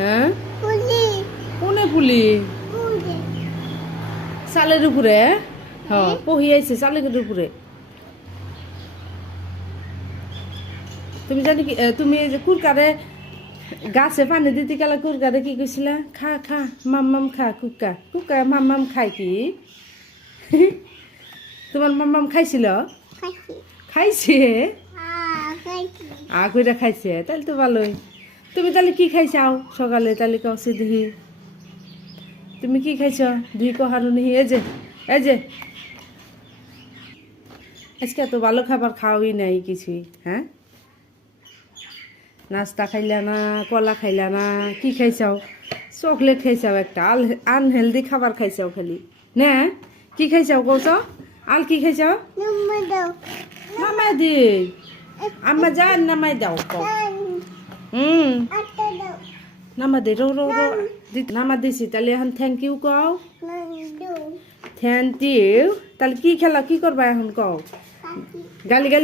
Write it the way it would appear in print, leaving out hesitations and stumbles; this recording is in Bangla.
হ্যাঁ কোনে পুলি চালের উপরে হ্যাঁ পহি আইছে চালের উপরে তুমি জানি কি তুমি এই যে কুরকারে গাছে পানি দিতে গেলে কুরকারে কি কইছিলা খা খা মাম খা কুকা কুকা মাম খায় কি তোমার মাম খাইছিল খাইছে কইরা খাইছে তাহলে তো ভালোই তুমি তাহলে কি খাইছাও সকালে তাহলে কাউছে দিহি তুমি কি খাইছ দিহি কহানো নিহি এই যে আজকে তো ভালো খাবার খাওয়াই নাই কিছুই হ্যাঁ নাস্তা খাইলা না কলা খাইলা না কি খাইছাও চকলেট খাইছাও একটা আনহেলদি খাবার খাইছাও খালি না কি খাইছাও কৌছ আল কি খাইছাও নামাই দি আম্মা যা নামাই দাও নামা দে রো নামা দিছি তাহলে এখন থ্যাংক ইউ কও থ্যাংক ইউ তাহলে কি খেলা কি করবা এখন কও গালি গালি